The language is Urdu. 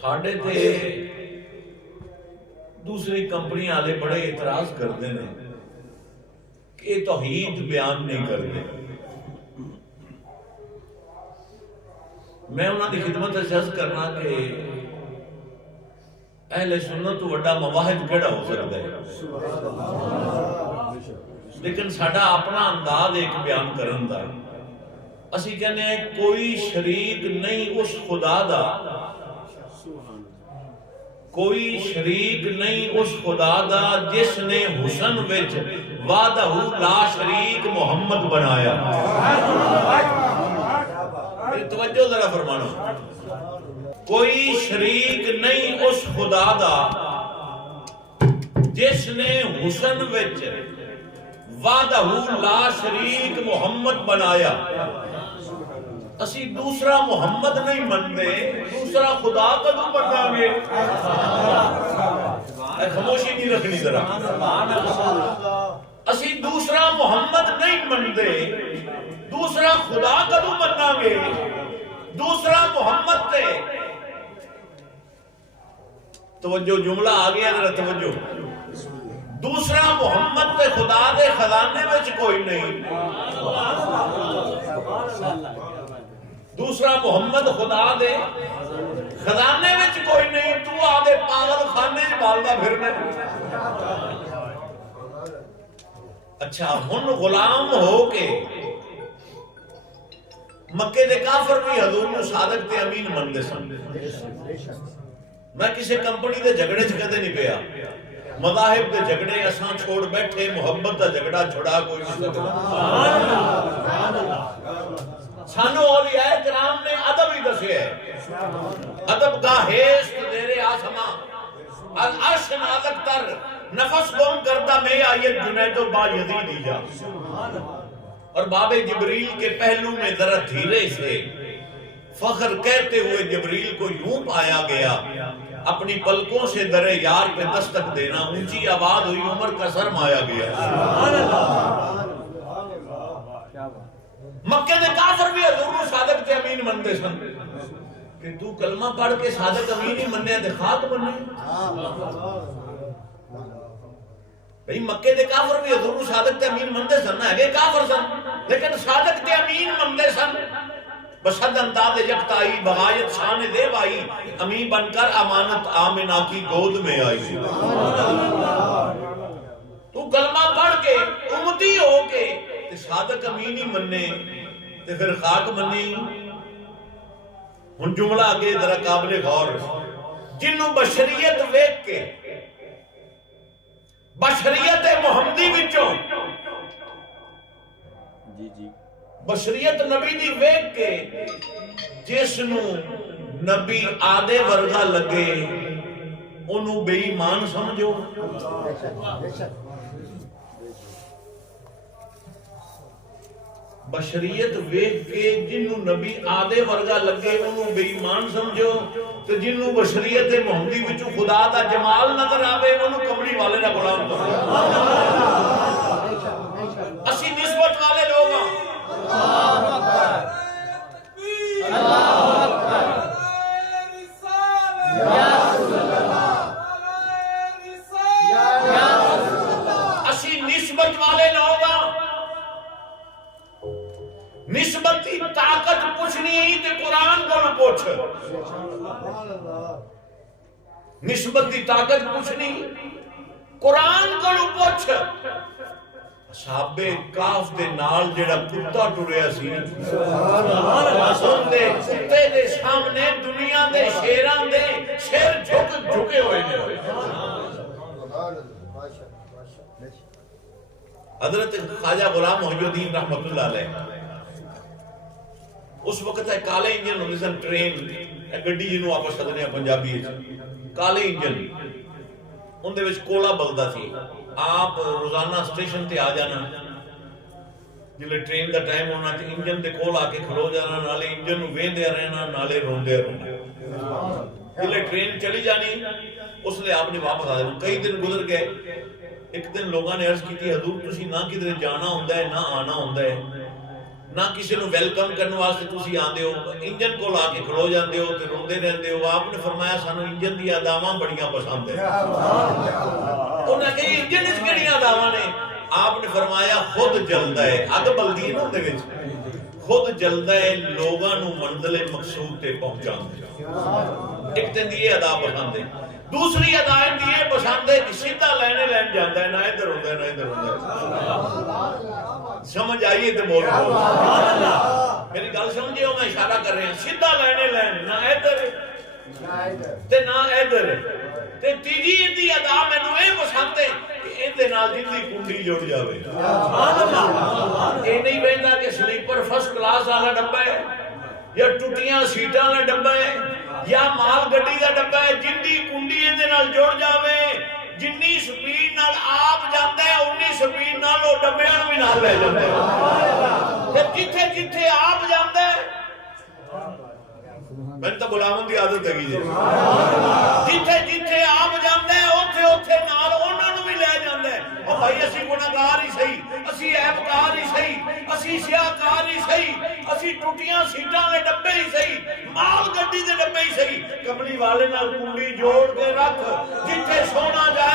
ساڈے تے دوسری کمپنی والے بڑے اعتراض کرتے ہیں کہ توحید بیان نہیں کرتے. میں انہوں کی خدمت عرض کرنا کہ اہل سنت تو بڑا مواحد کیڑا ہو سکتا ہے، لیکن ساڈا اپنا انداز ایک بیان کرن دا. اسی کہنے ہیں کوئی شریک نہیں اس خدا دا، کوئی شریک نہیں اس خدا دا جس نے حسن وچ وحدہ لا شریک محمد بنایا. توجہ ذرا فرمانا، کوئی شریک نہیں اس خدا دا جس نے حسن وچ وحدہ لا شریک محمد بنایا. اسی دوسرا محمد نہیں منتے، دوسرا خدا کدوں بنا گے؟ خاموشی نہیں رکھنی ذرا. اسی دوسرا محمد نہیں منتے، دوسرا خدا کدوں بنا گے؟ دوسرا محمد تے توجہ، جملہ آ گیا ذرا توجہ. دوسرا محمد تے خدا دے خزانے وچ کوئی نہیں. دوسرا محمد خدا دے خزانے وچ کوئی نہیں. تو آدھے پاگل خانے بالدا پھرنے. اچھا ہن غلام ہو کے مکے دے کافر بھی حضور نو صادق تے امین منتے سن. میں کسی کمپنی دے جھگڑے چ کدے نہیں پیا. مذاہب دے جھگڑے اساں چھوڑ بیٹھے، محبت دا جھگڑا چھڑا کوئی نہیں سکتا. سانو اولیاء کرام نے ادب ہی دسے ہے. ادب کا ہیست زیر آسماں، العرش نازک تر، نفس گم کردہ میں آیت جنید و با یزید جا. اور باب جبریل کے پہلو میں ذرا دھیرے سے فخر کہتے ہوئے جبریل کو یوں پایا گیا، اپنی پلکوں سے در یار پہ دستک دینا. اونچی آواز ہوئی، عمر کا سر مایا گیا. مکے دے کافر بھی حضور کو صادق تے امین منتے سن. کہ تو کلمہ پڑھ کے صادق امین ہی مننے تے خاک مننے. بھئی مکے دے کافر بھی حضور کو صادق تے امین منتے سن، ہے کافر سن لیکن صادق تے امین منتے سن. بشد انداز یکتائی بغایت شان دیو آئی، امین بن کر امانت آمنہ کی گود میں آئی. تو کلمہ پڑھ کے امتی ہو کے تے صادق امین ہی مننے تے پھر خاک منی. ہن جملہ آگے ذرا قابل غور. جنوں بشریت ویکھ کے، بشریت محمدی وچوں، بشریت نبی دی ویکھ کے جس نو نبی آدھے ورگا لگے انہوں بے ایمان سمجھو. بشریت ویکھ کے جنوں نبی آدھے ورگا لگے انہوں بے ایمان سمجھو، تو جنوں بشریت محمدی وچوں خدا دا جمال نظر آوے انہوں کمری والے دا غلام کرو. اسی نسبت والے لوگ ہاں. اسی نسبت والے لوگ ہاں. نسبتی طاقت پوچھنی تے قرآن کو پوچھ. نسبتی طاقت پوچھنی قرآن کو پوچھ. اصحاب کاف دے نال جڑا کتا ٹریا سی، دے کتے دے سامنے دنیا دے شیران دے شیر جھکے ہوئے نے. حضرت خواجہ غلام محی الدین رحمت اللہ علیہ اس وقت ہے کالے انجن ہوندے سن. ٹرین گڈی جنوں آپ سدنے پنجابی کالے انجن، اندے وچ کولا بلدا سی. آپ روزانہ سٹیشن تے آ جانا، جلے ٹرین دا ٹائم ہونا تے انجن دے کول آ کے کھلو جانا، نالے انجن نو ویندے رہنا، نالے روندے رہنا. جلے ٹرین چلی جانی اس لئے آپ نے واپس آ جانا. کئی دن گزر گئے. ایک دن لوگاں نے عرض کی تھی حضور تسی نہ کدھر جانا ہوندہ ہے نہ آنا ہوندہ ہے، نہ کسی نو ویلکم کرنے واسطے تسی آندے ہو، انجن کو لا کے کھلو جاندے ہو تے روندے رہندے ہو. آپ نے فرمایا سانو انجن دی اداواں بڑیاں پسند ہیں. انہاں کہی انجن اس کیڑیاں اداواں نے؟ آپ نے فرمایا خود جلدا ہے، اگ بلدی ہے نا اودے وچ، خود جلدا ہے لوگاں نو منزل مقصود تے پہنچاندے. ایک تے یہ ادا پسند ہے. دوسری ادا یہ پسند ہے کہ سیدھا لینے لین جاتا ہے، نہ ادھر ہوتا ہے نہ ادھر ہوتا ہے. سمجھ آئیے تو بولو، میری گل سمجھے ہو، میں اشارہ کر رہے ہیں. سیدھا لینے لین، نہ ادھر تے نہ ادھر. تے تیجی دی ادا مینوں اے پسند ہے کہ اندے نال دل دی کنڈی جڑ جاوے. اے نہیں ویندا کہ سلیپر فرسٹ کلاس والا ڈبہ ہے یا ٹوٹیاں سیٹاں والا ڈبہ ہے یا مال گڈی دا ڈبہ ہے. جن دی کنڈی اندے نال جڑ جاوے، جنی سپیڈ نال آپ جاندا ہے انی سپیڈ نال او ڈبیاں نوں بھی نال لے جاندا ہے. جتھے جتھے آپ جاندا ہے، میں تو بلاون دی عادت ہے جی، جتھے جتھے آپ جاندا ہے اوتھے اوتھے نال انہاں نوں بھی لے جاندا ہے. او بھائی اسی گناہگار ہی صحیح، اسی عیبکار ہی صحیح، اسی سیاہکار ہی صحیح، اسی ٹوٹیاں سیٹاں دے ڈبے ہی صحیح، مال گڈی دے ڈبے ہی صحیح، کملی والے نال کنڈی جوڑ کے رکھ. جتھے سونا جا